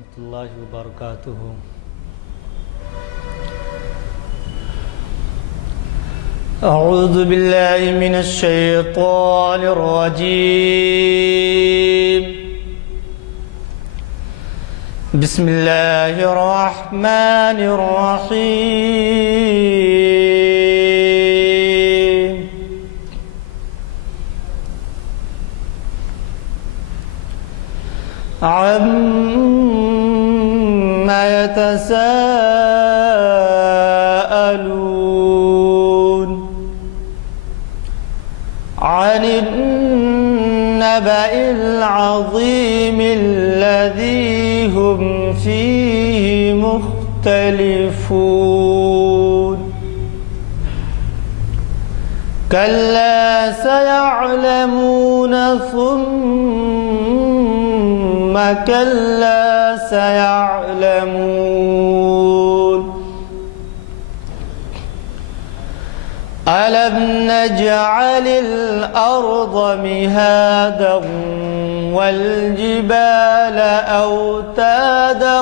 ورحمة الله وبركاته. أعوذ بالله من الشيطان الرجيم. بسم الله الرحمن الرحيم. عما يتساءلون عن النبأ العظيم الذي هم فيه مختلفون. كلا سيعلمون ثم كلا سيعلمون. ألم نجعل الأرض مهادا والجبال أوتادا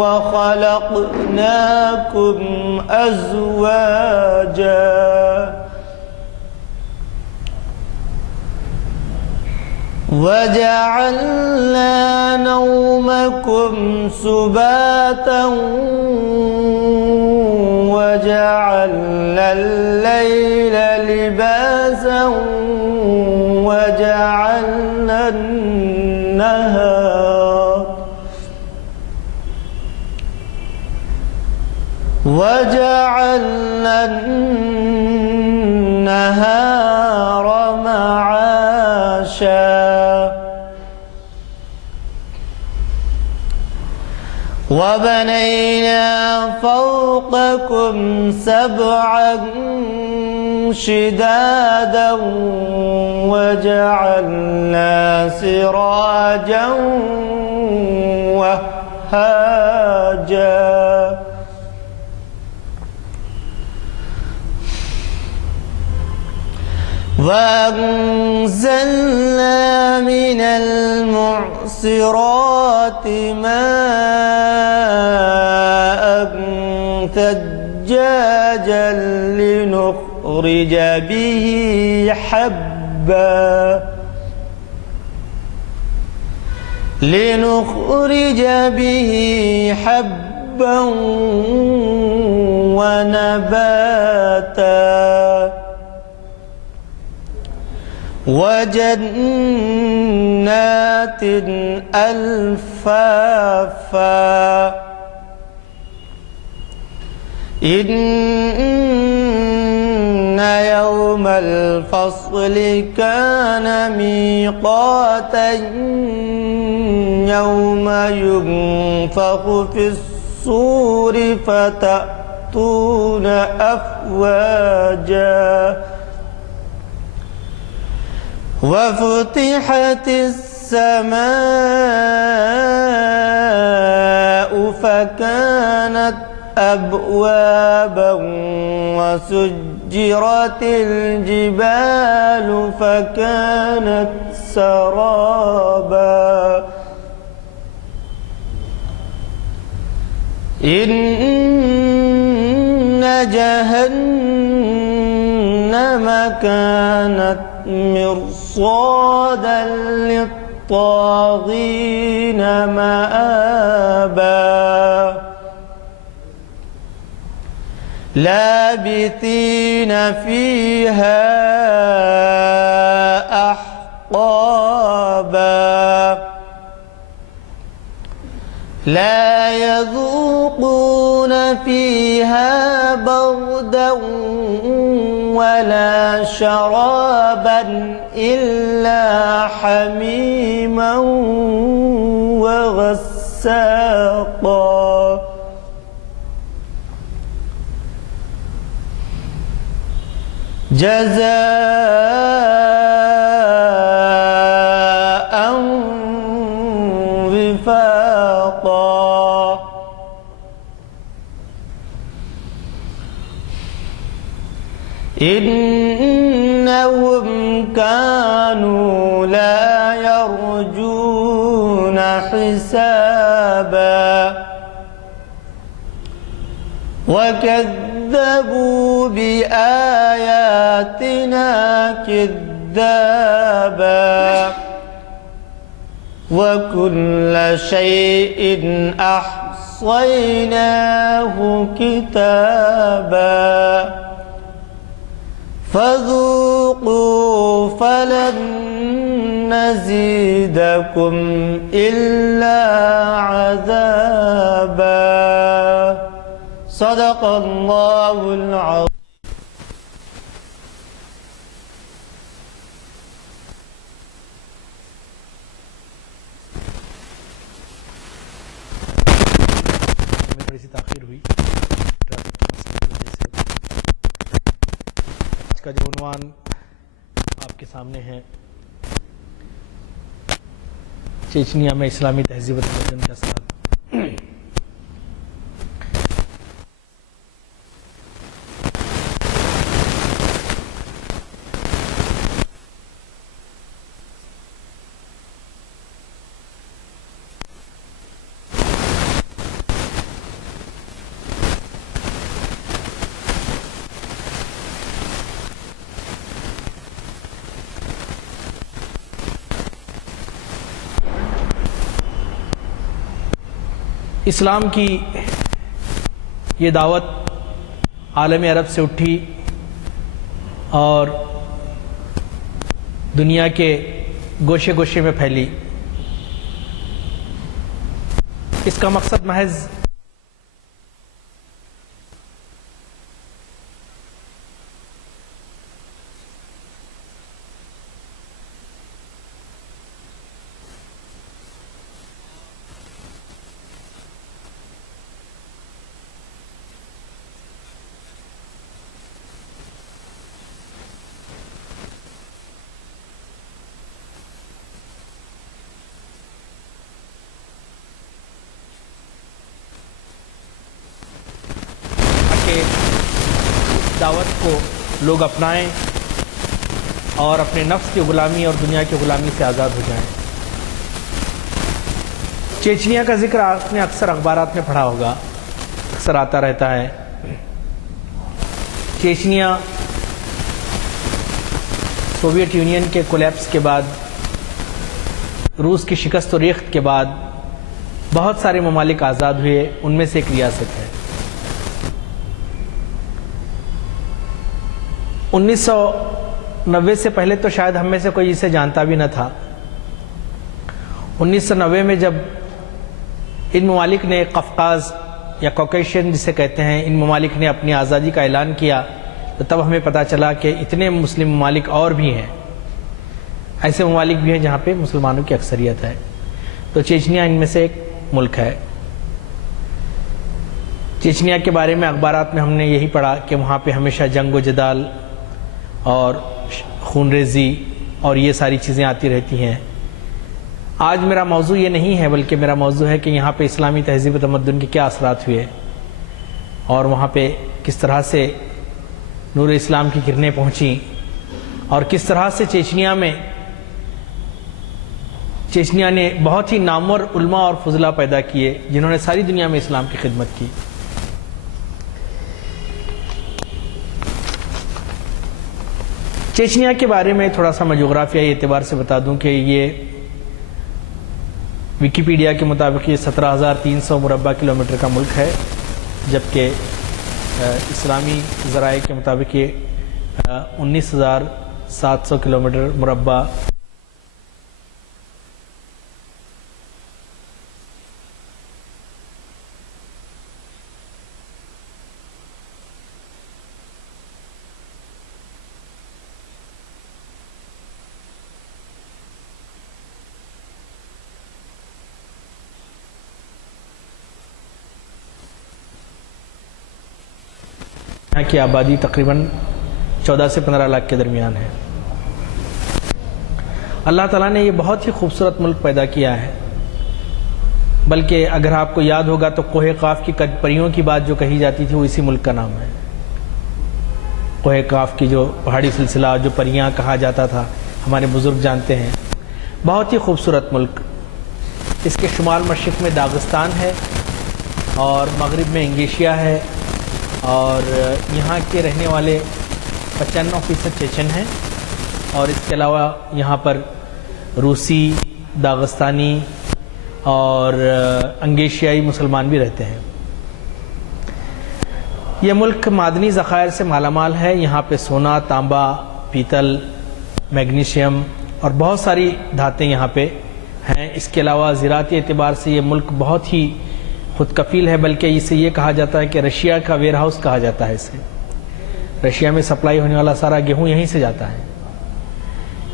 وخلقناكم أزواجا وجعلنا نومكم سباتا وجعلنا الليل لباسا وجعلنا النهار معاشا وبنينا فوقكم سبعا شدادا وجعلنا سراجا وهاجا وأنزلنا من المعصرات ماء ثجاجا لنخرج به حبا ونباتا وجنات ألفافا. إن يوم الفصل كان ميقاتا يوم ينفخ في الصور فتأتون أفواجا وفتحت السماء فكانت أبوابا وسجرت الجبال فكانت سرابا. إن جهنم كانت مرصادا للطاغين مآبا لابثين فيها أحقابا لا يذوقون فيها بردا ولا شرابا إلا حميما وغساقا. جزاء وفاقا. إنهم كانوا لا يرجون حسابا وكذبوا بآياتنا كذابا وكل شيء أحصيناه كتابا فذوقوا فلن نزيدكم إلا عذابا صدق الله العظيم. تھوڑی سی تاخیر ہوئی ٹریفک کی وجہ سے. آج کا جو عنوان آپ کے سامنے ہے، چیچنیا میں اسلامی تہذیب و تمدن کے اثرات. اسلام کی یہ دعوت عالم عرب سے اٹھی اور دنیا کے گوشے گوشے میں پھیلی. اس کا مقصد محض دعوت کو لوگ اپنائیں اور اپنے نفس کی غلامی اور دنیا کی غلامی سے آزاد ہو جائیں. چیچنیا کا ذکر آپ نے اکثر اخبارات میں پڑھا ہوگا، اکثر آتا رہتا ہے. چیچنیا سوویت یونین کے کولیپس کے بعد، روس کی شکست و ریخت کے بعد بہت سارے ممالک آزاد ہوئے. ان میں سے ایک ریاست ہے. 1990 سے پہلے تو شاید ہم میں سے کوئی اسے جانتا بھی نہ تھا. 1990 میں جب ان ممالک نے قفقاز یا کوکیشین جسے کہتے ہیں، ان ممالک نے اپنی آزادی کا اعلان کیا تو تب ہمیں پتہ چلا کہ اتنے مسلم ممالک اور بھی ہیں، ایسے ممالک بھی ہیں جہاں پہ مسلمانوں کی اکثریت ہے. تو چیچنیا ان میں سے ایک ملک ہے. چیچنیا کے بارے میں اخبارات میں ہم نے یہی پڑھا کہ وہاں پہ ہمیشہ جنگ و جدال اور خون ریزی اور یہ ساری چیزیں آتی رہتی ہیں. آج میرا موضوع یہ نہیں ہے، بلکہ میرا موضوع ہے کہ یہاں پہ اسلامی تہذیب و تمدن کے کیا اثرات ہوئے اور وہاں پہ کس طرح سے نور اسلام کی کرنیں پہنچیں اور کس طرح سے چیچنیا نے بہت ہی نامور علماء اور فضلاء پیدا کیے جنہوں نے ساری دنیا میں اسلام کی خدمت کی. چیچنیا کے بارے میں تھوڑا سا میں جغرافیائی اعتبار سے بتا دوں کہ یہ ویکیپیڈیا کے مطابق یہ 17,300 مربع کلومیٹر کا ملک ہے، جبکہ اسلامی ذرائع کے مطابق یہ 19,700 کلومیٹر مربع یہاں کی آبادی تقریباً 14 سے 15 لاکھ کے درمیان ہے. اللہ تعالیٰ نے یہ بہت ہی خوبصورت ملک پیدا کیا ہے. بلکہ اگر آپ کو یاد ہوگا تو کوہ قاف کی پریوں کی بات جو کہی جاتی تھی وہ اسی ملک کا نام ہے. کوہ قاف کی جو پہاڑی سلسلہ جو پریاں کہا جاتا تھا، ہمارے بزرگ جانتے ہیں. بہت ہی خوبصورت ملک. اس کے شمال مشرق میں داغستان ہے اور مغرب میں انگیشیا ہے، اور یہاں کے رہنے والے 95% چیچن ہیں، اور اس کے علاوہ یہاں پر روسی، داغستانی اور انگیشیائی مسلمان بھی رہتے ہیں۔ یہ ملک معدنی ذخائر سے مالا مال ہے، یہاں پہ سونا، تانبا، پیتل، میگنیشیم اور بہت ساری دھاتیں یہاں پہ ہیں۔ اس کے علاوہ زراعتی اعتبار سے یہ ملک بہت ہی خود کفیل ہے، بلکہ اسے یہ کہا جاتا ہے کہ رشیا کا ویئر ہاؤس کہا جاتا ہے اسے۔ رشیا میں سپلائی ہونے والا سارا گیہوں یہیں سے جاتا ہے،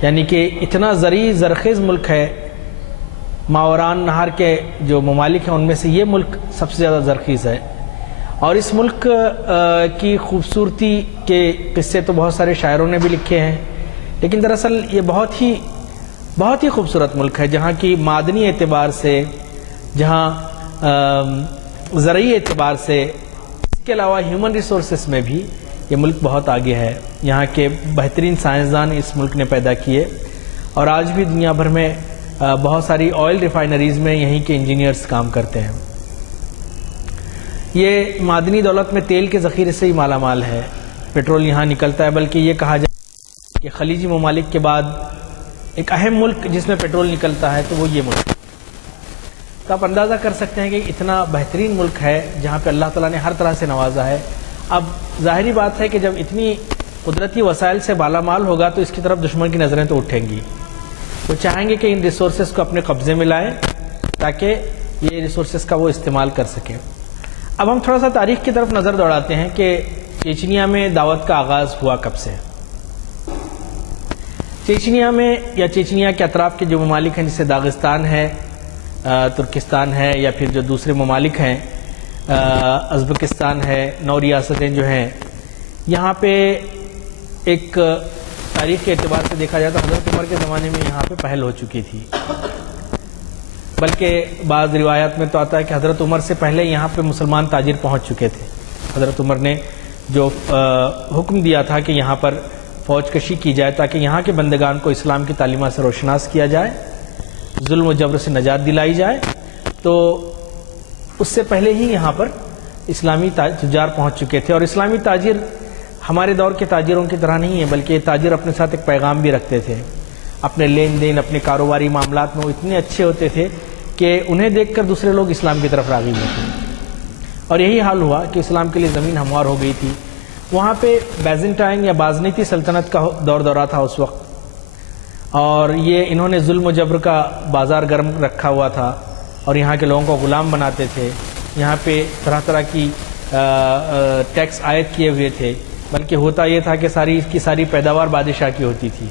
یعنی کہ اتنا زرعی زرخیز ملک ہے۔ ماوران نہر کے جو ممالک ہیں ان میں سے یہ ملک سب سے زیادہ زرخیز ہے، اور اس ملک کی خوبصورتی کے قصے تو بہت سارے شاعروں نے بھی لکھے ہیں، لیکن دراصل یہ بہت ہی خوبصورت ملک ہے، جہاں کی معدنی اعتبار سے، جہاں زرعی اعتبار سے، اس کے علاوہ ہیومن ریسورسز میں بھی یہ ملک بہت آگے ہے۔ یہاں کے بہترین سائنسدان اس ملک نے پیدا کیے، اور آج بھی دنیا بھر میں بہت ساری آئل ریفائنریز میں یہیں کے انجینئرز کام کرتے ہیں۔ یہ معدنی دولت میں تیل کے ذخیرے سے ہی مالا مال ہے، پیٹرول یہاں نکلتا ہے، بلکہ یہ کہا جائے کہ خلیجی ممالک کے بعد ایک اہم ملک جس میں پیٹرول نکلتا ہے تو وہ یہ ملک ہے۔ تو آپ اندازہ کر سکتے ہیں کہ اتنا بہترین ملک ہے جہاں پہ اللہ تعالیٰ نے ہر طرح سے نوازا ہے۔ اب ظاہری بات ہے کہ جب اتنی قدرتی وسائل سے بالا مال ہوگا تو اس کی طرف دشمن کی نظریں تو اٹھیں گی، وہ چاہیں گے کہ ان ریسورسز کو اپنے قبضے میں لائیں تاکہ یہ ریسورسز کا وہ استعمال کر سکیں۔ اب ہم تھوڑا سا تاریخ کی طرف نظر دوڑاتے ہیں کہ چیچنیا میں دعوت کا آغاز ہوا کب سے۔ چیچنیا میں یا چیچنیا کے اطراف کے جو ممالک ہیں، جیسے داغستان ہے، ترکستان ہے، یا پھر جو دوسرے ممالک ہیں، ازبکستان ہے، 9 ریاستیں جو ہیں، یہاں پہ ایک تاریخ کے اعتبار سے دیکھا جائے تو حضرت عمر کے زمانے میں یہاں پہ پہل ہو چکی تھی، بلکہ بعض روایات میں تو آتا ہے کہ حضرت عمر سے پہلے یہاں پہ مسلمان تاجر پہنچ چکے تھے۔ حضرت عمر نے جو حکم دیا تھا کہ یہاں پر فوج کشی کی جائے تاکہ یہاں کے بندگان کو اسلام کی تعلیمات سے روشناس کیا جائے، ظلم و جبر سے نجات دلائی جائے، تو اس سے پہلے ہی یہاں پر اسلامی تجار پہنچ چکے تھے۔ اور اسلامی تاجر ہمارے دور کے تاجروں کی طرح نہیں ہے، بلکہ تاجر اپنے ساتھ ایک پیغام بھی رکھتے تھے۔ اپنے لین دین، اپنے کاروباری معاملات میں وہ اتنے اچھے ہوتے تھے کہ انہیں دیکھ کر دوسرے لوگ اسلام کی طرف راغب ہوتے ہیں، اور یہی حال ہوا کہ اسلام کے لیے زمین ہموار ہو گئی تھی۔ وہاں پہ بیزنٹائن یا بازنیتی سلطنت کا دورہ تھا اس وقت، اور یہ انہوں نے ظلم و جبر کا بازار گرم رکھا ہوا تھا، اور یہاں کے لوگوں کو غلام بناتے تھے، یہاں پہ طرح طرح کی ٹیکس عائد کیے ہوئے تھے، بلکہ ہوتا یہ تھا کہ ساری پیداوار بادشاہ کی ہوتی تھی،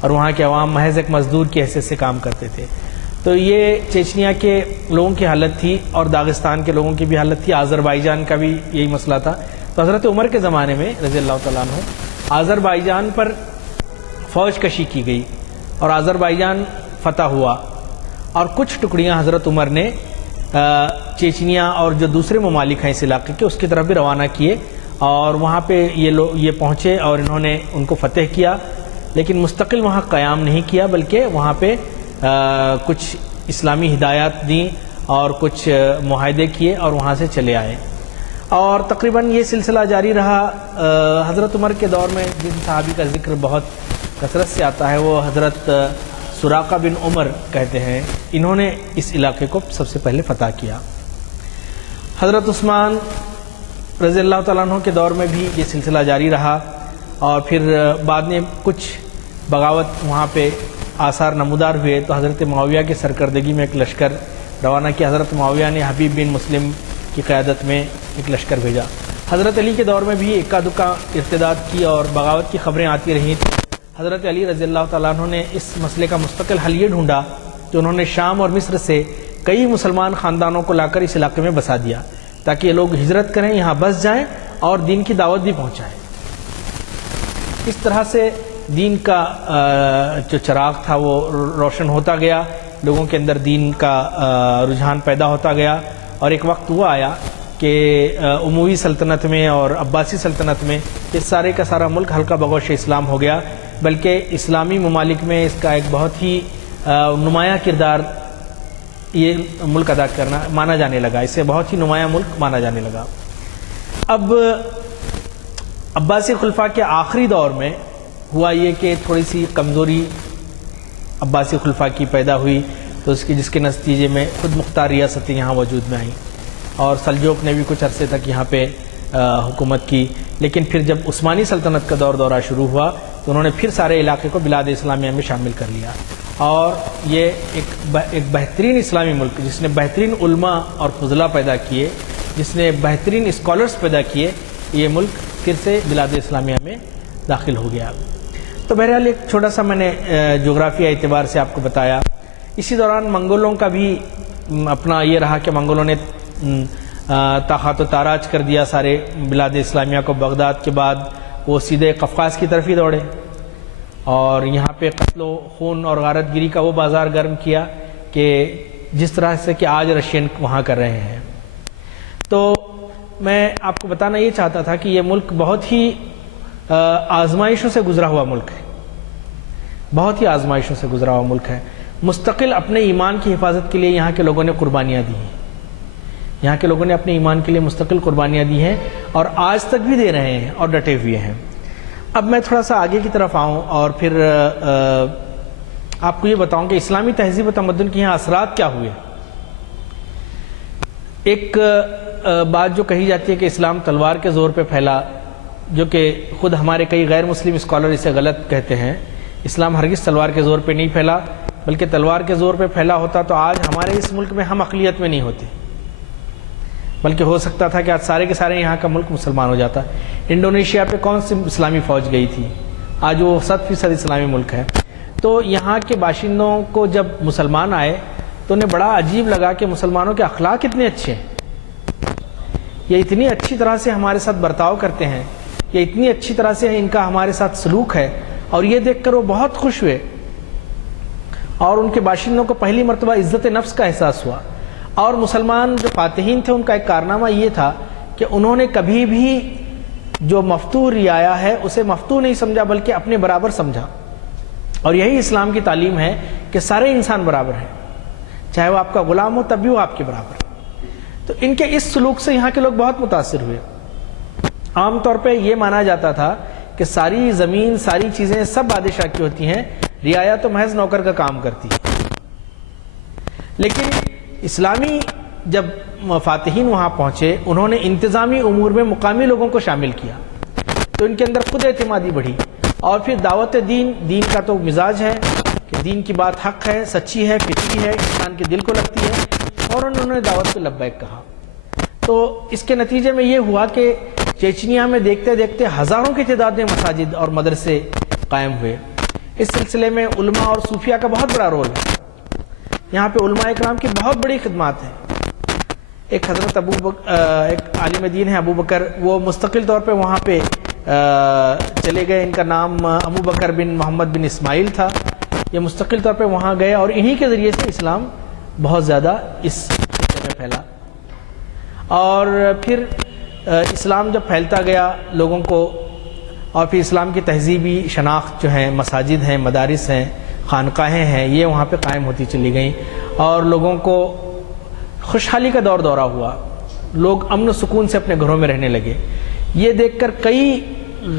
اور وہاں کے عوام محض ایک مزدور کی حیثیت سے کام کرتے تھے۔ تو یہ چیچنیا کے لوگوں کی حالت تھی، اور داغستان کے لوگوں کی بھی حالت تھی، آذربائیجان کا بھی یہی مسئلہ تھا۔ تو حضرت عمر کے زمانے میں رضی اللہ تعالیٰ عنہ آذربائیجان پر فوج کشی کی گئی، اور آذربائیجان فتح ہوا، اور کچھ ٹکڑیاں حضرت عمر نے چیچنیا اور جو دوسرے ممالک ہیں اس علاقے کے، اس کی طرف بھی روانہ کیے، اور وہاں پہ یہ پہنچے اور انہوں نے ان کو فتح کیا، لیکن مستقل وہاں قیام نہیں کیا، بلکہ وہاں پہ کچھ اسلامی ہدایات دیں اور کچھ معاہدے کیے اور وہاں سے چلے آئے، اور تقریباً یہ سلسلہ جاری رہا۔ حضرت عمر کے دور میں جن صحابی کا ذکر بہت کثرت سے آتا ہے وہ حضرت سراقہ بن عمر کہتے ہیں، انہوں نے اس علاقے کو سب سے پہلے فتح کیا۔ حضرت عثمان رضی اللہ تعالیٰ عنہ کے دور میں بھی یہ سلسلہ جاری رہا، اور پھر بعد میں کچھ بغاوت وہاں پہ آثار نمودار ہوئے، تو حضرت معاویہ کی سرکردگی میں ایک لشکر روانہ کیا۔ حضرت معاویہ نے حبیب بن مسلم کی قیادت میں ایک لشکر بھیجا۔ حضرت علی کے دور میں بھی اکا دکا ارتداد کی اور بغاوت کی خبریں آتی رہیں، حضرت علی رضی اللہ تعالیٰ عنہ نے اس مسئلے کا مستقل حل یہ ڈھونڈا کہ انہوں نے شام اور مصر سے کئی مسلمان خاندانوں کو لا کر اس علاقے میں بسا دیا تاکہ یہ لوگ ہجرت کریں، یہاں بس جائیں اور دین کی دعوت بھی پہنچائیں۔ اس طرح سے دین کا جو چراغ تھا وہ روشن ہوتا گیا، لوگوں کے اندر دین کا رجحان پیدا ہوتا گیا، اور ایک وقت وہ آیا کہ اموی سلطنت میں اور عباسی سلطنت میں یہ سارے کا سارا ملک حلقہ بغوش اسلام ہو گیا، بلکہ اسلامی ممالک میں اس کا ایک بہت ہی نمایاں کردار یہ ملک ادا کرنا مانا جانے لگا، اسے بہت ہی نمایاں ملک مانا جانے لگا۔ اب عباسی خلفاء کے آخری دور میں ہوا یہ کہ تھوڑی سی کمزوری عباسی خلفاء کی پیدا ہوئی، تو جس کے نتیجے میں خود مختار ریاستیں یہاں وجود میں آئیں، اور سلجوق نے بھی کچھ عرصے تک یہاں پہ حکومت کی، لیکن پھر جب عثمانی سلطنت کا دورہ شروع ہوا تو انہوں نے پھر سارے علاقے کو بلاد اسلامیہ میں شامل کر لیا، اور یہ ایک بہترین اسلامی ملک جس نے بہترین علماء اور فضلاء پیدا کیے، جس نے بہترین اسکالرز پیدا کیے، یہ ملک پھر سے بلاد اسلامیہ میں داخل ہو گیا۔ تو بہرحال ایک چھوٹا سا میں نے جغرافیہ اعتبار سے آپ کو بتایا۔ اسی دوران منگولوں کا بھی اپنا یہ رہا کہ منگولوں نے تاخات و تاراج کر دیا سارے بلاد اسلامیہ کو۔ بغداد کے بعد وہ سیدھے قفقاز کی طرف ہی دوڑے، اور یہاں پہ قتل و خون اور غارت گری کا وہ بازار گرم کیا کہ جس طرح سے کہ آج رشین وہاں کر رہے ہیں۔ تو میں آپ کو بتانا یہ چاہتا تھا کہ یہ ملک بہت ہی آزمائشوں سے گزرا ہوا ملک ہے، بہت ہی آزمائشوں سے گزرا ہوا ملک ہے۔ مستقل اپنے ایمان کی حفاظت کے لیے یہاں کے لوگوں نے قربانیاں دی ہیں، یہاں کے لوگوں نے اپنے ایمان کے لیے مستقل قربانیاں دی ہیں، اور آج تک بھی دے رہے ہیں اور ڈٹے ہوئے ہیں۔ اب میں تھوڑا سا آگے کی طرف آؤں اور پھر آپ کو یہ بتاؤں کہ اسلامی تہذیب و تمدن کے یہاں اثرات کیا ہوئے۔ ایک بات جو کہی جاتی ہے کہ اسلام تلوار کے زور پہ پھیلا، جو کہ خود ہمارے کئی غیر مسلم اسکالر اسے غلط کہتے ہیں۔ اسلام ہرگز تلوار کے زور پہ نہیں پھیلا، بلکہ تلوار کے زور پہ پھیلا ہوتا تو آج ہمارے اس ملک میں ہم اقلیت میں نہیں ہوتے، بلکہ ہو سکتا تھا کہ آج سارے کے سارے یہاں کا ملک مسلمان ہو جاتا۔ انڈونیشیا پہ کون سی اسلامی فوج گئی تھی؟ آج وہ 100% اسلامی ملک ہے۔ تو یہاں کے باشندوں کو جب مسلمان آئے تو انہیں بڑا عجیب لگا کہ مسلمانوں کے اخلاق اتنے اچھے ہیں، یہ اتنی اچھی طرح سے ہمارے ساتھ برتاؤ کرتے ہیں، یہ اتنی اچھی طرح سے ان کا ہمارے ساتھ سلوک ہے، اور یہ دیکھ کر وہ بہت خوش ہوئے، اور ان کے باشندوں کو پہلی مرتبہ عزت نفس کا احساس ہوا۔ اور مسلمان جو فاتحین تھے ان کا ایک کارنامہ یہ تھا کہ انہوں نے کبھی بھی جو مفتوح رعایا ہے اسے مفتوح نہیں سمجھا، بلکہ اپنے برابر سمجھا، اور یہی اسلام کی تعلیم ہے کہ سارے انسان برابر ہیں، چاہے وہ آپ کا غلام ہو تب بھی وہ آپ کے برابر۔ تو ان کے اس سلوک سے یہاں کے لوگ بہت متاثر ہوئے۔ عام طور پہ یہ مانا جاتا تھا کہ ساری زمین، ساری چیزیں سب بادشاہ کی ہوتی ہیں، رعایا تو محض نوکر کا کام کرتی ہے۔ لیکن اسلامی جب فاتحین وہاں پہنچے، انہوں نے انتظامی امور میں مقامی لوگوں کو شامل کیا، تو ان کے اندر خود اعتمادی بڑھی، اور پھر دعوت دین کا تو مزاج ہے کہ دین کی بات حق ہے، سچی ہے، فطری ہے، انسان کے دل کو لگتی ہے، اور انہوں نے دعوت کو لبیک کہا۔ تو اس کے نتیجے میں یہ ہوا کہ چیچنیا میں دیکھتے دیکھتے ہزاروں کی تعداد میں مساجد اور مدرسے قائم ہوئے۔ اس سلسلے میں علماء اور صوفیاء کا بہت بڑا رول ہے، یہاں پہ علماء اکرام کی بہت بڑی خدمات ہیں۔ ایک حضرت ایک عالم دین ہے ابو بکر، وہ مستقل طور پہ وہاں پہ چلے گئے، ان کا نام ابو بکر بن محمد بن اسماعیل تھا، یہ مستقل طور پہ وہاں گئے، اور انہی کے ذریعے سے اسلام بہت زیادہ اس خطے میں پھیلا۔ اور پھر اسلام جب پھیلتا گیا لوگوں کو، اور پھر اسلام کی تہذیبی شناخت جو ہیں، مساجد ہیں، مدارس ہیں، خانقاہیں ہیں، یہ وہاں پہ قائم ہوتی چلی گئیں، اور لوگوں کو خوشحالی کا دورہ ہوا، لوگ امن و سکون سے اپنے گھروں میں رہنے لگے۔ یہ دیکھ کر کئی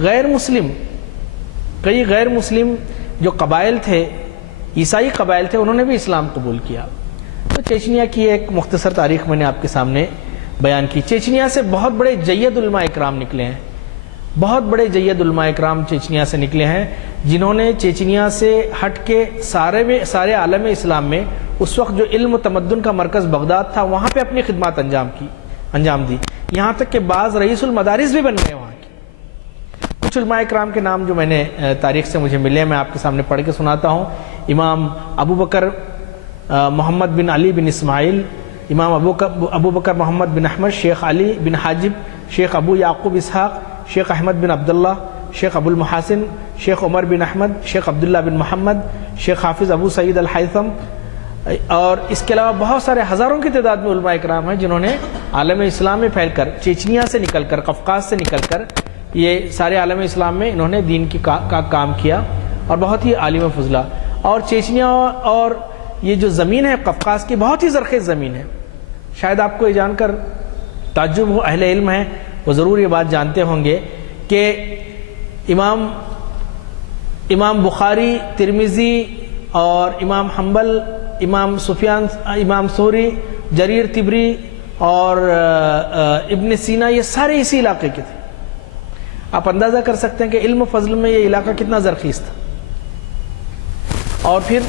غیر مسلم جو قبائل تھے، عیسائی قبائل تھے، انہوں نے بھی اسلام قبول کیا۔ تو چیچنیا کی ایک مختصر تاریخ میں نے آپ کے سامنے بیان کی۔ چیچنیا سے بہت بڑے جید علماء اکرام نکلے ہیں، بہت بڑے جید علماء اکرام چیچنیا سے نکلے ہیں، جنہوں نے چیچنیا سے ہٹ کے سارے عالم اسلام میں اس وقت جو علم و تمدن کا مرکز بغداد تھا وہاں پہ اپنی خدمات انجام دی، یہاں تک کہ بعض رئیس المدارس بھی بن گئے وہاں کے۔ کچھ علماء اکرام کے نام جو میں نے تاریخ سے مجھے ملے، میں آپ کے سامنے پڑھ کے سناتا ہوں۔ امام ابو بکر محمد بن علی بن اسماعیل، امام ابو بکر محمد بن احمد، شیخ علی بن حاجب، شیخ ابو یعقوب اسحاق، شیخ احمد بن عبداللہ، شیخ ابو المحاسن، شیخ عمر بن احمد، شیخ عبداللہ بن محمد، شیخ حافظ ابو سعید الحیثم، اور اس کے علاوہ بہت سارے ہزاروں کی تعداد میں علماء اکرام ہیں جنہوں نے عالم اسلام میں پھیل کر، چیچنیا سے نکل کر، قفقاز سے نکل کر، یہ سارے عالم اسلام میں انہوں نے دین کا کام کیا، اور بہت ہی عالم و فضلہ۔ اور چیچنیا اور یہ جو زمین ہے قفقاز کی بہت ہی زرخیز زمین ہے. شاید آپ کو یہ جان کر تعجب ہو، اہل علم ہیں وہ ضرور یہ بات جانتے ہوں گے کہ امام بخاری، ترمذی اور امام حنبل، امام سفیان، امام ثوری، جریر طبری اور ابن سینا، یہ سارے اسی علاقے کے تھے. آپ اندازہ کر سکتے ہیں کہ علم و فضل میں یہ علاقہ کتنا زرخیز تھا. اور پھر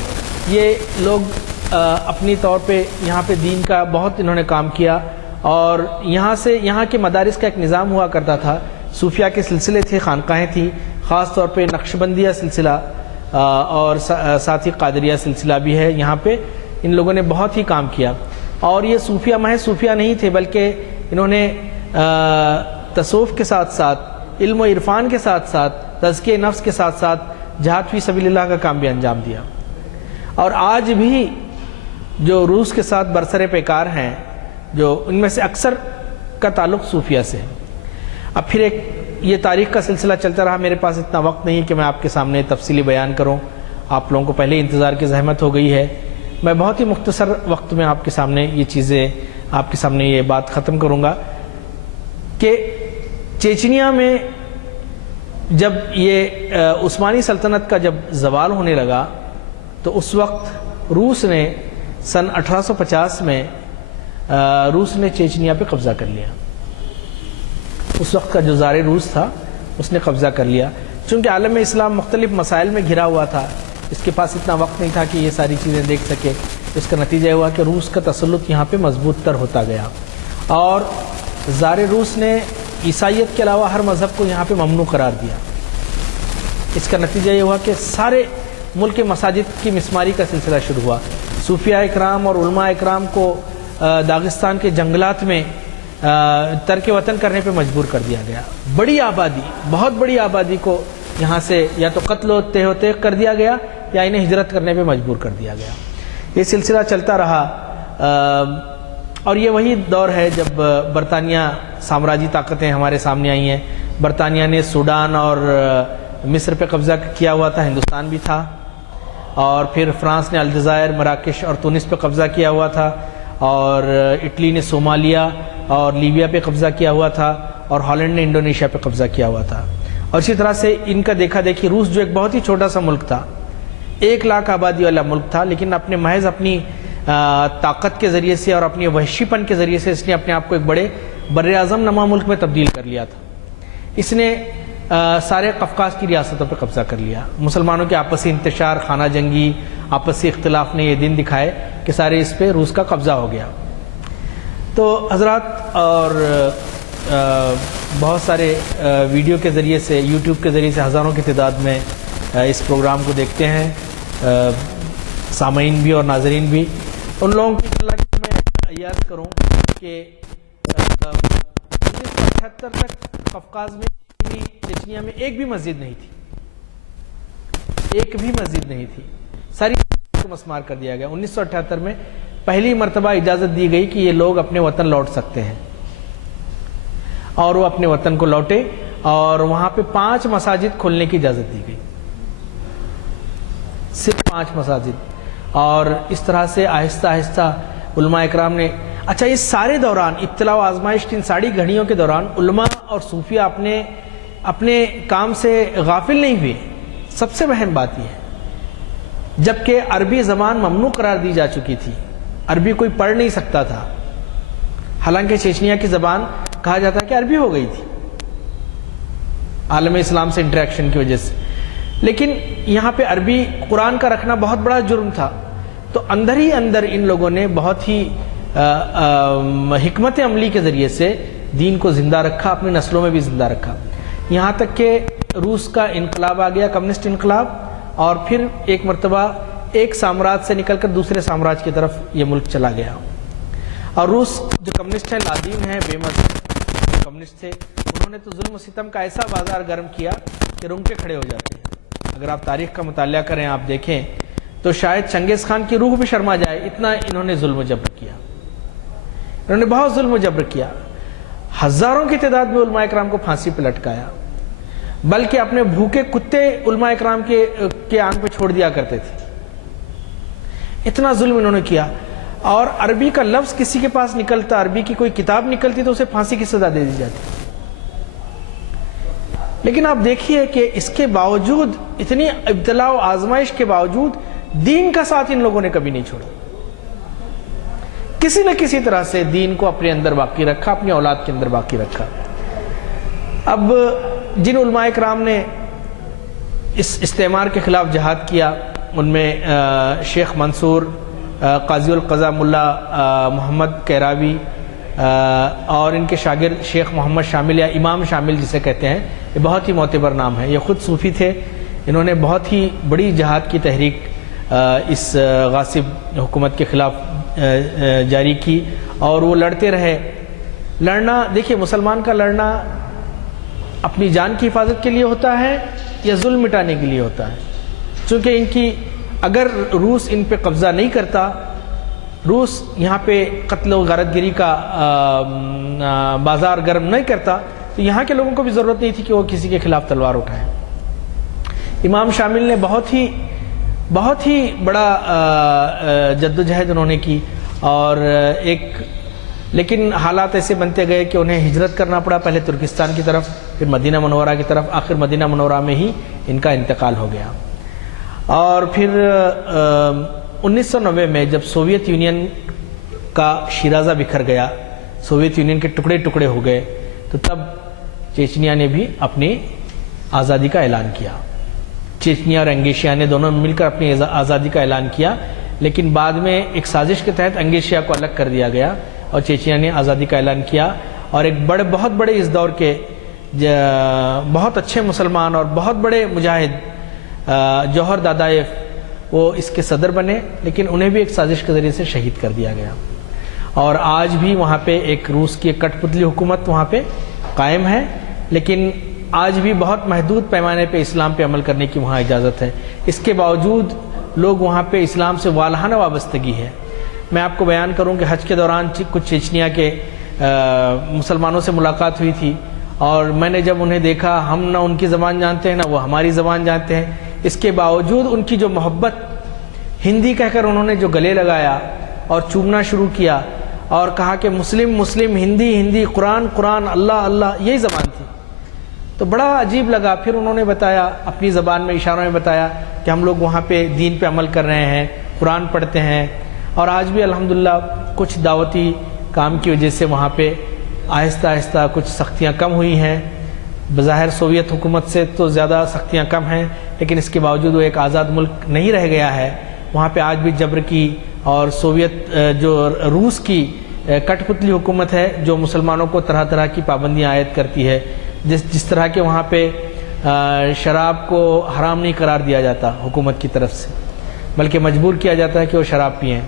یہ لوگ اپنی طور پہ یہاں پہ دین کا بہت انہوں نے کام کیا، اور یہاں کے مدارس کا ایک نظام ہوا کرتا تھا. صوفیہ کے سلسلے تھے، خانقاہیں تھیں، خاص طور پہ نقشبندیہ سلسلہ اور ساتھ ہی قادریہ سلسلہ بھی ہے. یہاں پہ ان لوگوں نے بہت ہی کام کیا. اور یہ صوفیہ محض صوفیہ نہیں تھے، بلکہ انہوں نے تصوف کے ساتھ ساتھ، علم و عرفان کے ساتھ ساتھ، تزکیہ نفس کے ساتھ ساتھ جہاد فی سبیل اللہ کا کام بھی انجام دیا. اور آج بھی جو روس کے ساتھ برسر پیکار ہیں، جو ان میں سے اکثر کا تعلق صوفیہ سے ہے. اب پھر ایک یہ تاریخ کا سلسلہ چلتا رہا. میرے پاس اتنا وقت نہیں ہے کہ میں آپ کے سامنے تفصیلی بیان کروں. آپ لوگوں کو پہلے انتظار کی زحمت ہو گئی ہے. میں بہت ہی مختصر وقت میں آپ کے سامنے یہ چیزیں، آپ کے سامنے یہ بات ختم کروں گا کہ چیچنیا میں جب یہ عثمانی سلطنت کا جب زوال ہونے لگا تو اس وقت روس نے سن 1850 میں روس نے چیچنیا پہ قبضہ کر لیا. اس وقت کا جو زار روس تھا اس نے قبضہ کر لیا. چونکہ عالم اسلام مختلف مسائل میں گھرا ہوا تھا، اس کے پاس اتنا وقت نہیں تھا کہ یہ ساری چیزیں دیکھ سکے. اس کا نتیجہ ہوا کہ روس کا تسلط یہاں پہ مضبوط تر ہوتا گیا، اور زار روس نے عیسائیت کے علاوہ ہر مذہب کو یہاں پہ ممنوع قرار دیا. اس کا نتیجہ یہ ہوا کہ سارے ملک کے مساجد کی مسماری کا سلسلہ شروع ہوا. صوفیاء اکرام اور علماء اکرام کو داغستان کے جنگلات میں ترک وطن کرنے پہ مجبور کر دیا گیا. بڑی آبادی، بہت بڑی آبادی کو یہاں سے یا تو قتل و تہ و تیغ کر دیا گیا یا انہیں ہجرت کرنے پہ مجبور کر دیا گیا. یہ سلسلہ چلتا رہا، اور یہ وہی دور ہے جب برطانیہ سامراجی طاقتیں ہمارے سامنے آئی ہیں. برطانیہ نے سوڈان اور مصر پہ قبضہ کیا ہوا تھا، ہندوستان بھی تھا. اور پھر فرانس نے الجزائر، مراکش اور تونس پہ قبضہ کیا ہوا تھا، اور اٹلی نے صومالیہ اور لیبیا پہ قبضہ کیا ہوا تھا، اور ہالینڈ نے انڈونیشیا پہ قبضہ کیا ہوا تھا. اور اسی طرح سے ان کا دیکھا دیکھی روس جو ایک بہت ہی چھوٹا سا ملک تھا، 1 لاکھ آبادی والا ملک تھا، لیکن محض اپنی طاقت کے ذریعے سے اور اپنی وحشی پن کے ذریعے سے اس نے اپنے آپ کو ایک بڑے بر اعظم نما ملک میں تبدیل کر لیا تھا. اس نے سارے قفقاز کی ریاستوں پر قبضہ کر لیا. مسلمانوں کے آپسی انتشار، خانہ جنگی، آپسی اختلاف نے یہ دن دکھائے کہ سارے اس پہ روس کا قبضہ ہو گیا. تو حضرات، اور بہت سارے ویڈیو کے ذریعے سے، یوٹیوب کے ذریعے سے ہزاروں کی تعداد میں اس پروگرام کو دیکھتے ہیں، سامعین بھی اور ناظرین بھی. ان لوگوں کی اللہ کی میں یاد کروں کہ 1978 تک قفقاز میں، چیچنیا میں ایک بھی مسجد نہیں تھی، ایک بھی مسجد نہیں تھی. ساری کو مسمار کر دیا گیا. 1978 میں پہلی مرتبہ اجازت دی گئی کہ یہ لوگ اپنے وطن لوٹ سکتے ہیں، اور وہ اپنے وطن کو لوٹے، اور وہاں پہ 5 مساجد کھولنے کی اجازت دی گئی، صرف 5 مساجد. اور اس طرح سے آہستہ آہستہ علماء اکرام نے، اچھا اس سارے دوران، ابتلا و آزمائش کی ان ساری گھڑیوں کے دوران، علماء اور صوفیہ اپنے کام سے غافل نہیں ہوئے. سب سے اہم بات یہ ہے، جبکہ عربی زبان ممنوع قرار دی جا چکی تھی، عربی کوئی پڑھ نہیں سکتا تھا، حالانکہ چیچنیا کی زبان کہا جاتا ہے کہ عربی ہو گئی تھی عالم اسلام سے انٹریکشن کی وجہ سے، لیکن یہاں پہ عربی قرآن کا رکھنا بہت بڑا جرم تھا. تو اندر ہی اندر ان لوگوں نے بہت ہی حکمت عملی کے ذریعے سے دین کو زندہ رکھا، اپنی نسلوں میں بھی زندہ رکھا. یہاں تک کہ روس کا انقلاب آ گیا، کمیونسٹ انقلاب، اور پھر ایک مرتبہ ایک سامراج سے نکل کر دوسرے سامراج کی طرف یہ ملک چلا گیا. اور روس جو کمیونسٹ ہیں، لادین ہیں، بے مذہب کمیونسٹ تھے، انہوں نے تو ظلم و ستم کا ایسا بازار گرم کیا کہ رونگٹے کھڑے ہو جاتے ہیں. اگر آپ تاریخ کا مطالعہ کریں، آپ دیکھیں تو شاید چنگیز خان کی روح بھی شرما جائے، اتنا انہوں نے ظلم و جبر کیا. انہوں نے بہت ظلم و جبر کیا. ہزاروں کی تعداد میں علماء اکرام کو پھانسی پہ لٹکایا، بلکہ اپنے بھوکے کتے علماء اکرام کے آنکھ پہ چھوڑ دیا کرتے تھے. اتنا ظلم انہوں نے کیا. اور عربی کا لفظ کسی کے پاس نکلتا، عربی کی کوئی کتاب نکلتی تو اسے پھانسی کی سزا دے دی جاتی. لیکن آپ دیکھیے کہ اس کے باوجود، اتنی ابتلاء و آزمائش کے باوجود، دین کا ساتھ ان لوگوں نے کبھی نہیں چھوڑا. کسی نہ کسی طرح سے دین کو اپنے اندر باقی رکھا، اپنی اولاد کے اندر باقی رکھا. اب جن علماء کرام نے اس استعمار کے خلاف جہاد کیا، ان میں شیخ منصور، قاضی القضاء ملا محمد کیراوی اور ان کے شاگرد شیخ محمد شامل یا امام شامل جسے کہتے ہیں، یہ بہت ہی معتبر نام ہے. یہ خود صوفی تھے. انہوں نے بہت ہی بڑی جہاد کی تحریک اس غاصب حکومت کے خلاف جاری کی، اور وہ لڑتے رہے. لڑنا، دیکھیے مسلمان کا لڑنا اپنی جان کی حفاظت کے لیے ہوتا ہے یا ظلم مٹانے کے لیے ہوتا ہے. چونکہ ان کی، اگر روس ان پہ قبضہ نہیں کرتا، روس یہاں پہ قتل و غارت گری کا بازار گرم نہیں کرتا، تو یہاں کے لوگوں کو بھی ضرورت نہیں تھی کہ وہ کسی کے خلاف تلوار اٹھائیں. امام شامل نے بہت ہی بڑا جدوجہد انہوں نے کی، اور لیکن حالات ایسے بنتے گئے کہ انہیں ہجرت کرنا پڑا، پہلے ترکستان کی طرف، پھر مدینہ منورہ کی طرف. آخر مدینہ منورہ میں ہی ان کا انتقال ہو گیا. اور پھر 1990 میں جب سوویت یونین کا شیرازہ بکھر گیا، سوویت یونین کے ٹکڑے ٹکڑے ہو گئے، تو تب چیچنیا نے بھی اپنی آزادی کا اعلان کیا. چیچنیا اور انگیشیا نے دونوں مل کر اپنی آزادی کا اعلان کیا، لیکن بعد میں ایک سازش کے تحت انگیشیا کو الگ کر دیا گیا اور چیچنیا نے آزادی کا اعلان کیا. اور ایک بہت بڑے اس دور کے بہت اچھے مسلمان اور بہت بڑے مجاہد جوہر دادائف وہ اس کے صدر بنے، لیکن انہیں بھی ایک سازش کے ذریعے سے شہید کر دیا گیا. اور آج بھی وہاں پہ ایک روس کی ایک کٹ پتلی حکومت وہاں پہ قائم ہے، لیکن آج بھی بہت محدود پیمانے پہ اسلام پہ عمل کرنے کی وہاں اجازت ہے. اس کے باوجود لوگ وہاں پہ اسلام سے والہانہ وابستگی ہے. میں آپ کو بیان کروں کہ حج کے دوران کچھ چیچنیا کے مسلمانوں سے ملاقات ہوئی تھی، اور میں نے جب انہیں دیکھا، ہم نہ ان کی زبان جانتے ہیں نہ وہ ہماری زبان جانتے ہیں، اس کے باوجود ان کی جو محبت، ہندی کہہ کر انہوں نے جو گلے لگایا اور چومنا شروع کیا اور کہا کہ مسلم مسلم، ہندی ہندی، قرآن قرآن، اللہ اللہ، یہی زبان تھی. تو بڑا عجیب لگا. پھر انہوں نے بتایا، اپنی زبان میں اشاروں میں بتایا کہ ہم لوگ وہاں پہ دین پہ عمل کر رہے ہیں، قرآن پڑھتے ہیں. اور آج بھی الحمدللہ کچھ دعوتی کام کی وجہ سے وہاں پہ آہستہ آہستہ کچھ سختیاں کم ہوئی ہیں. بظاہر سوویت حکومت سے تو زیادہ سختیاں کم ہیں، لیکن اس کے باوجود وہ ایک آزاد ملک نہیں رہ گیا ہے. وہاں پہ آج بھی جبر کی اور سوویت جو روس کی کٹ پتلی حکومت ہے، جو مسلمانوں کو طرح طرح کی پابندیاں عائد کرتی ہے. جس طرح کے وہاں پہ شراب کو حرام نہیں قرار دیا جاتا حکومت کی طرف سے، بلکہ مجبور کیا جاتا ہے کہ وہ شراب پئیں.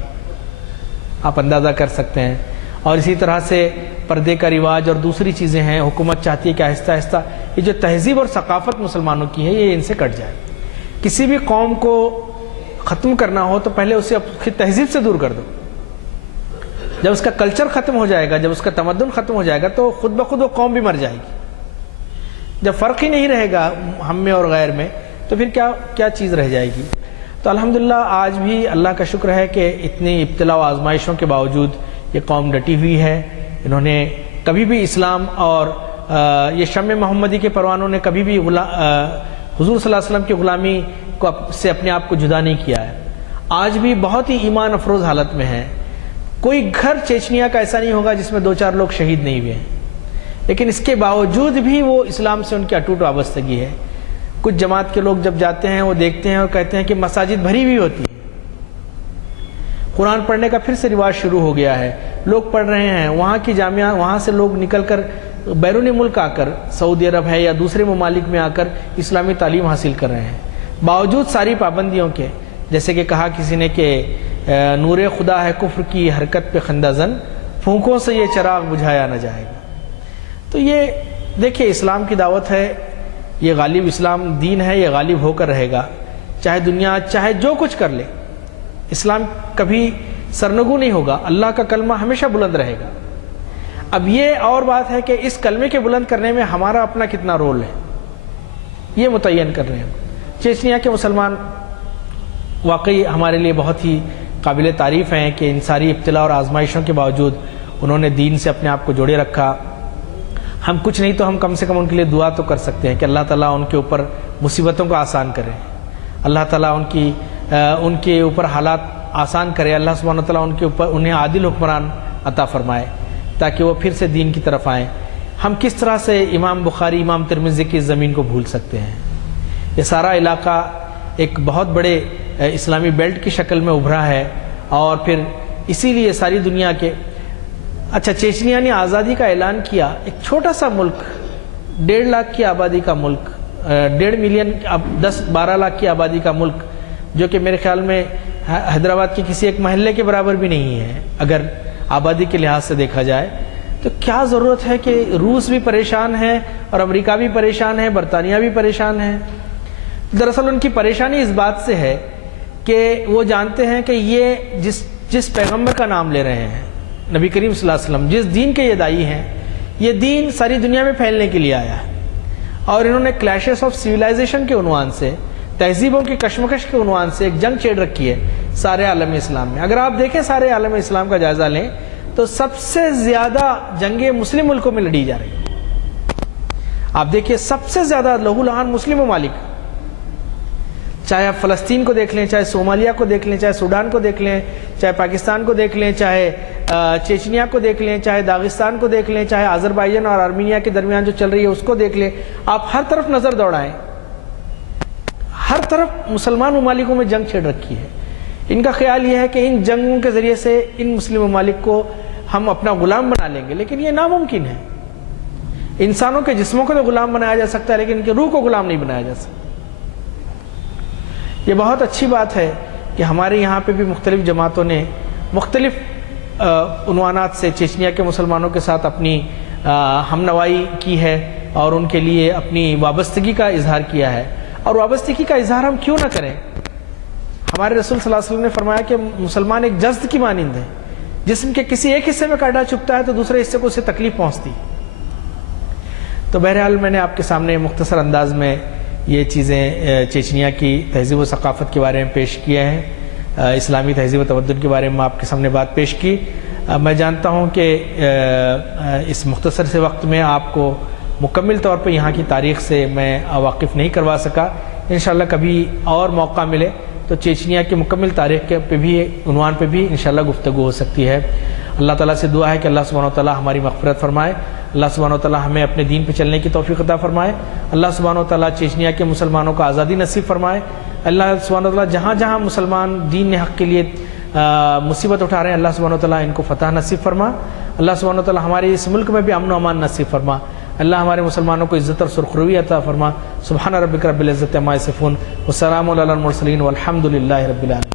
آپ اندازہ کر سکتے ہیں. اور اسی طرح سے پردے کا رواج اور دوسری چیزیں ہیں. حکومت چاہتی ہے کہ آہستہ آہستہ یہ جو تہذیب اور ثقافت مسلمانوں کی ہے، یہ ان سے کٹ جائے. کسی بھی قوم کو ختم کرنا ہو تو پہلے اسے اپنی تہذیب سے دور کر دو. جب اس کا کلچر ختم ہو جائے گا، جب اس کا تمدن ختم ہو جائے گا، تو خود بخود وہ قوم بھی مر جائے گی. جب فرق ہی نہیں رہے گا ہم میں اور غیر میں، تو پھر کیا چیز رہ جائے گی. تو الحمدللہ آج بھی اللہ کا شکر ہے کہ اتنی ابتلا و آزمائشوں کے باوجود یہ قوم ڈٹی ہوئی ہے. انہوں نے کبھی بھی اسلام اور یہ شمع محمدی کے پروانوں نے کبھی بھی حضور صلی اللہ علیہ وسلم کی غلامی سے اپنے آپ کو جدا نہیں کیا ہے. آج بھی بہت ہی ایمان افروز حالت میں ہے. کوئی گھر چیچنیا کا ایسا نہیں ہوگا جس میں 2-4 لوگ شہید نہیں ہوئے ہیں، لیکن اس کے باوجود بھی وہ اسلام سے ان کی اٹوٹ وابستگی ہے. کچھ جماعت کے لوگ جب جاتے ہیں، وہ دیکھتے ہیں اور کہتے ہیں کہ مساجد بھری ہوئی ہوتی ہے. قرآن پڑھنے کا پھر سے رواج شروع ہو گیا ہے، لوگ پڑھ رہے ہیں. وہاں کی جامعہ، وہاں سے لوگ نکل کر بیرون ملک آ کر، سعودی عرب ہے یا دوسرے ممالک میں آ کر اسلامی تعلیم حاصل کر رہے ہیں، باوجود ساری پابندیوں کے. جیسے کہ کہا کسی نے کہ نور خدا ہے کفر کی حرکت پہ خندہ زن، پھونکوں سے یہ چراغ بجھایا نہ جائے گا. تو یہ دیکھیں، اسلام کی دعوت ہے، یہ غالب اسلام دین ہے، یہ غالب ہو کر رہے گا. چاہے دنیا چاہے جو کچھ کر لے، اسلام کبھی سرنگو نہیں ہوگا. اللہ کا کلمہ ہمیشہ بلند رہے گا. اب یہ اور بات ہے کہ اس کلمے کے بلند کرنے میں ہمارا اپنا کتنا رول ہے، یہ متعین کر رہے ہیں. چیچنیا کے مسلمان واقعی ہمارے لیے بہت ہی قابل تعریف ہیں کہ ان ساری ابتلا اور آزمائشوں کے باوجود انہوں نے دین سے اپنے آپ کو جوڑے رکھا۔ ہم کچھ نہیں تو ہم کم سے کم ان کے لیے دعا تو کر سکتے ہیں کہ اللہ تعالیٰ ان کے اوپر مصیبتوں کو آسان کرے، اللہ تعالیٰ ان کے اوپر حالات آسان کرے، اللہ سبحانہ وتعالیٰ ان کے اوپر انہیں عادل حکمران عطا فرمائے تاکہ وہ پھر سے دین کی طرف آئیں۔ ہم کس طرح سے امام بخاری، امام ترمذی کی زمین کو بھول سکتے ہیں؟ یہ سارا علاقہ ایک بہت بڑے اسلامی بیلٹ کی شکل میں ابھرا ہے، اور پھر اسی لیے ساری دنیا کے چیچنیا نے آزادی کا اعلان کیا، ایک چھوٹا سا ملک، 1.5 لاکھ کی آبادی کا ملک، 1.5 ملین 10-12 لاکھ کی آبادی کا ملک، جو کہ میرے خیال میں حیدرآباد کے کسی ایک محلے کے برابر بھی نہیں ہے اگر آبادی کے لحاظ سے دیکھا جائے، تو کیا ضرورت ہے کہ روس بھی پریشان ہے اور امریکہ بھی پریشان ہے، برطانیہ بھی پریشان ہے؟ دراصل ان کی پریشانی اس بات سے ہے کہ وہ جانتے ہیں کہ یہ جس پیغمبر کا نام لے رہے ہیں، نبی کریم صلی اللہ علیہ وسلم، جس دین کے یہ داعی ہیں، یہ دین ساری دنیا میں پھیلنے کے لیے آیا ہے، اور انہوں نے کلیشز آف سویلائزیشن کے عنوان سے، تہذیبوں کی کشمکش کے عنوان سے ایک جنگ چھیڑ رکھی ہے سارے عالم اسلام میں۔ اگر آپ دیکھیں سارے عالم اسلام کا جائزہ لیں تو سب سے زیادہ جنگیں مسلم ملکوں میں لڑی جا رہی ہیں۔ آپ دیکھیں سب سے زیادہ لہو لہان مسلم ممالک، چاہے آپ فلسطین کو دیکھ لیں، چاہے صومالیہ کو دیکھ لیں، چاہے سوڈان کو دیکھ لیں، چاہے پاکستان کو دیکھ لیں، چاہے چیچنیا کو دیکھ لیں، چاہے داغستان کو دیکھ لیں، چاہے آذربائیجان اور آرمینیا کے درمیان جو چل رہی ہے اس کو دیکھ لیں، آپ ہر طرف نظر دوڑائیں، ہر طرف مسلمان ممالکوں میں جنگ چھیڑ رکھی ہے۔ ان کا خیال یہ ہے کہ ان جنگوں کے ذریعے سے ان مسلم ممالک کو ہم اپنا غلام بنا لیں گے، لیکن یہ ناممکن ہے۔ انسانوں کے جسموں کو تو غلام بنایا جا سکتا ہے، لیکن ان کے روح کو غلام نہیں بنایا جا سکتا۔ یہ بہت اچھی بات ہے کہ ہمارے یہاں پہ بھی مختلف جماعتوں نے مختلف عنوانات سے چیچنیا کے مسلمانوں کے ساتھ اپنی ہمنوائی کی ہے اور ان کے لیے اپنی وابستگی کا اظہار کیا ہے، اور وابستگی کا اظہار ہم کیوں نہ کریں؟ ہمارے رسول صلی اللہ علیہ وسلم نے فرمایا کہ مسلمان ایک جسد کی مانند ہے، جسم کے کسی ایک حصے میں کانٹا چبھتا ہے تو دوسرے حصے کو اسے تکلیف پہنچتی۔ تو بہرحال میں نے آپ کے سامنے مختصر انداز میں یہ چیزیں چیچنیا کی تہذیب و ثقافت کے بارے میں پیش کیے ہیں، اسلامی تہذیب و تمدن کے بارے میں آپ کے سامنے بات پیش کی۔ میں جانتا ہوں کہ اس مختصر سے وقت میں آپ کو مکمل طور پر یہاں کی تاریخ سے میں واقف نہیں کروا سکا۔ انشاءاللہ کبھی اور موقع ملے تو چیچنیا کی مکمل تاریخ پہ بھی عنوان پہ بھی انشاءاللہ گفتگو ہو سکتی ہے۔ اللہ تعالیٰ سے دعا ہے کہ اللہ سبحانہ وتعالیٰ ہماری مغفرت فرمائے، اللہ سبحانہ وتعالیٰ ہمیں اپنے دین پہ چلنے کی توفیق عطا فرمائے، اللہ سبحانہ وتعالیٰ چیچنیا کے مسلمانوں کو آزادی نصیب فرمائے، اللہ سبحانہ وتعالیٰ جہاں جہاں مسلمان دین حق کے لیے مصیبت اٹھا رہے ہیں اللہ سبحانہ وتعالیٰ ان کو فتح نصیب فرما، اللہ سبحانہ وتعالیٰ ہمارے اس ملک میں بھی امن و امان نصیب فرما، اللہ ہمارے مسلمانوں کو عزت اور سرخروی عطا فرما۔ سبحان ربک رب العزت عما یصفون والسلام علی المرسلین والحمد للہ رب العالمین۔